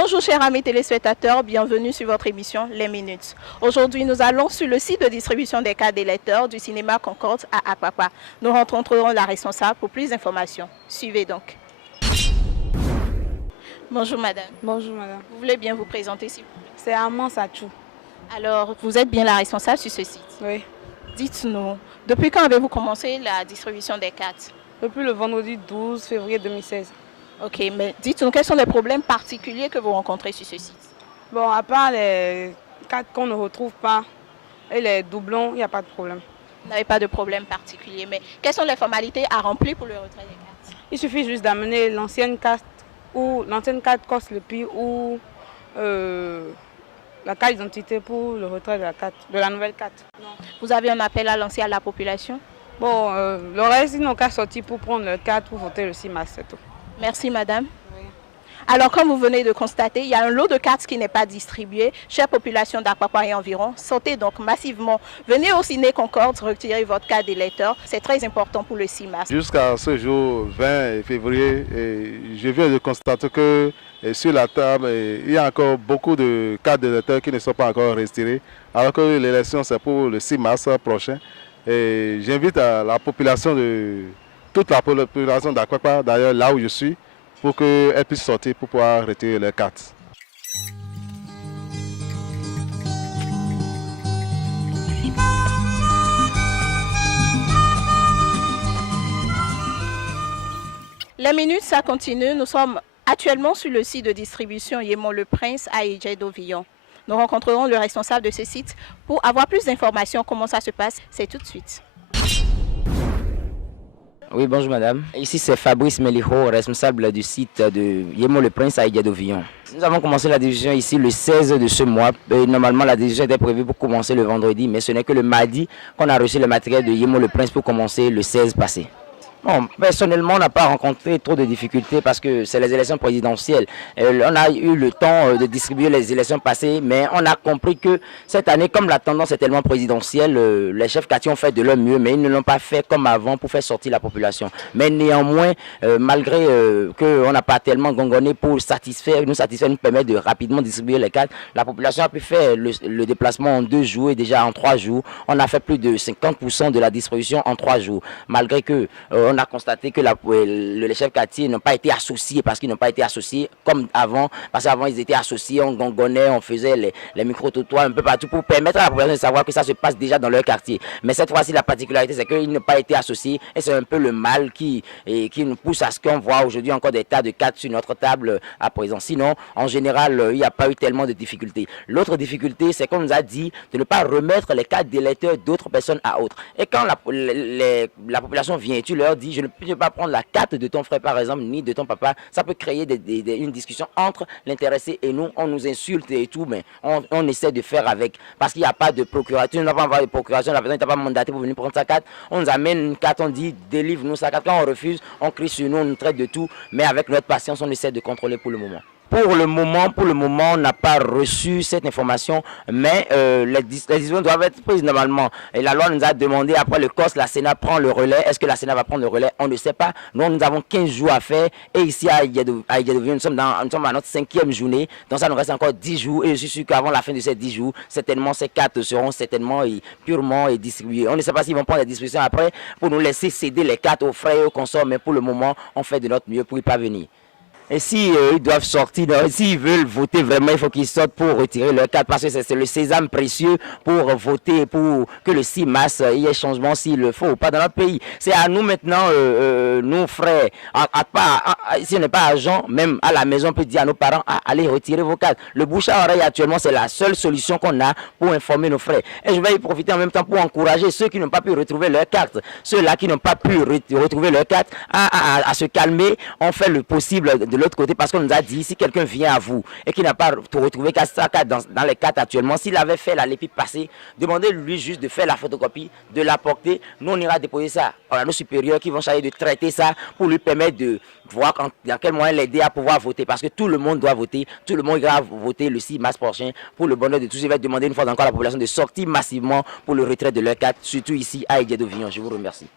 Bonjour chers amis téléspectateurs, bienvenue sur votre émission Les Minutes. Aujourd'hui, nous allons sur le site de distribution des cartes d'électeurs du cinéma Concorde à Apapa. Nous rencontrerons la responsable pour plus d'informations. Suivez donc. Bonjour madame. Bonjour madame. Vous voulez bien vous présenter s'il vous plaît? C'est Armand Sachou. Alors, vous êtes bien la responsable sur ce site? Oui. Dites-nous, depuis quand avez-vous commencé la distribution des cartes? Depuis le vendredi 12 février 2016. Ok, mais dites-nous, quels sont les problèmes particuliers que vous rencontrez sur ce site? Bon, à part les cartes qu'on ne retrouve pas et les doublons, il n'y a pas de problème. Vous n'avez pas de problème particulier, mais quelles sont les formalités à remplir pour le retrait des cartes? Il suffit juste d'amener l'ancienne carte ou l'ancienne carte Corse le Pi ou la carte d'identité pour le retrait de la carte, de la nouvelle carte. Non. Vous avez un appel à lancer à la population? Bon, le reste, ils n'ont qu'à sortir pour prendre leur carte pour voter le 6 mars, c'est tout. Merci madame. Oui. Alors, comme vous venez de constater, il y a un lot de cartes qui n'est pas distribué. Chère population d'Apapa et environ, sortez donc massivement. Venez au Ciné Concorde retirer votre carte d'électeur. C'est très important pour le 6 mars. Jusqu'à ce jour 20 février, je viens de constater que sur la table, il y a encore beaucoup de cartes d'électeurs qui ne sont pas encore retirées, alors que l'élection c'est pour le 6 mars prochain. J'invite la population toute la population d'Apapa, d'ailleurs là où je suis, pour qu'elles puissent sortir pour pouvoir retirer leurs cartes. Les minutes, ça continue. Nous sommes actuellement sur le site de distribution Yémon le Prince à Idjedovillon. Nous rencontrerons le responsable de ce site pour avoir plus d'informations comment ça se passe. C'est tout de suite. Oui, bonjour madame. Ici c'est Fabrice Meliho, responsable du site de Yémon le Prince à Idjedovillon. Nous avons commencé la division ici le 16 de ce mois. Normalement la division était prévue pour commencer le vendredi, mais ce n'est que le mardi qu'on a reçu le matériel de Yémon le Prince pour commencer le 16 passé. Bon, personnellement, on n'a pas rencontré trop de difficultés parce que c'est les élections présidentielles. On a eu le temps de distribuer les élections passées, mais on a compris que cette année, comme la tendance est tellement présidentielle, les chefs quartiers ont fait de leur mieux, mais ils ne l'ont pas fait comme avant pour faire sortir la population. Mais néanmoins, malgré qu'on n'a pas tellement gongonné pour nous satisfaire, nous permettre de rapidement distribuer les cartes, la population a pu faire le déplacement en 2 jours et déjà en 3 jours. On a fait plus de 50% de la distribution en 3 jours, malgré que on a constaté que les chefs quartiers n'ont pas été associés parce qu'ils n'ont pas été associés comme avant. Parce qu'avant, ils étaient associés, on gongonnait, on faisait les micro-trottoirs un peu partout pour permettre à la population de savoir que ça se passe déjà dans leur quartier. Mais cette fois-ci, la particularité, c'est qu'ils n'ont pas été associés et c'est un peu le mal qui nous pousse à ce qu'on voit aujourd'hui encore des tas de cartes sur notre table à présent. Sinon, en général, il n'y a pas eu tellement de difficultés. L'autre difficulté, c'est qu'on nous a dit de ne pas remettre les cartes d'électeurs d'autres personnes à autres. Et quand la population vient, tu leur dis, je ne peux pas prendre la carte de ton frère par exemple, ni de ton papa. Ça peut créer une discussion entre l'intéressé et nous. On nous insulte et tout, mais on essaie de faire avec. Parce qu'il n'y a pas de procuration. Tu n'as pas envoyé de procuration, la personne n'est pas mandatée pour venir prendre sa carte. On nous amène une carte, on dit, délivre-nous sa carte. Quand on refuse, on crie sur nous, on nous traite de tout. Mais avec notre patience, on essaie de contrôler pour le moment. Pour le moment, on n'a pas reçu cette information, mais les décisions doivent être prises normalement. Et la loi nous a demandé, après le COS, la Sénat prend le relais. Est-ce que la Sénat va prendre le relais? On ne sait pas. Nous avons 15 jours à faire. Et ici, à Idjedovillon, nous sommes à notre 5e journée. Donc ça nous reste encore 10 jours. Et je suis sûr qu'avant la fin de ces 10 jours, certainement, ces cartes seront certainement purement distribuées. On ne sait pas s'ils vont prendre les dispositions après pour nous laisser céder les cartes aux frères et aux consorts. Mais pour le moment, on fait de notre mieux pour y parvenir. Et si ils doivent sortir, s'ils veulent voter vraiment, il faut qu'ils sortent pour retirer leur carte parce que c'est le sésame précieux pour voter, pour que le 6 mars, il y ait changement s'il le faut ou pas dans notre pays. C'est à nous maintenant, nous frères, si on n'est pas agent, même à la maison, on peut dire à nos parents, allez retirer vos cartes. Le bouche à oreille actuellement, c'est la seule solution qu'on a pour informer nos frères. Et je vais y profiter en même temps pour encourager ceux qui n'ont pas pu retrouver leur carte, ceux-là qui n'ont pas pu retrouver leur carte, à se calmer. On fait le possible de l'autre côté parce qu'on nous a dit si quelqu'un vient à vous et qui n'a pas retrouvé sa carte dans les cartes actuellement, s'il avait fait la lépi passée, demandez-lui juste de faire la photocopie, de l'apporter. Nous on ira déposer ça à nos supérieurs qui vont charger de traiter ça pour lui permettre de voir dans quel moyen l'aider à pouvoir voter parce que tout le monde doit voter, tout le monde ira voter le 6 mars prochain pour le bonheur de tous. Je vais demander une fois encore à la population de sortir massivement pour le retrait de leur carte, surtout ici à Idjedovillon. Je vous remercie.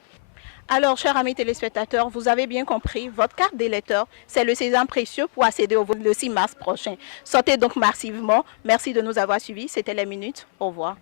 Alors, chers amis téléspectateurs, vous avez bien compris, votre carte d'électeur, c'est le sésame précieux pour accéder au vote le 6 mars prochain. Sortez donc massivement. Merci de nous avoir suivis. C'était les minutes. Au revoir.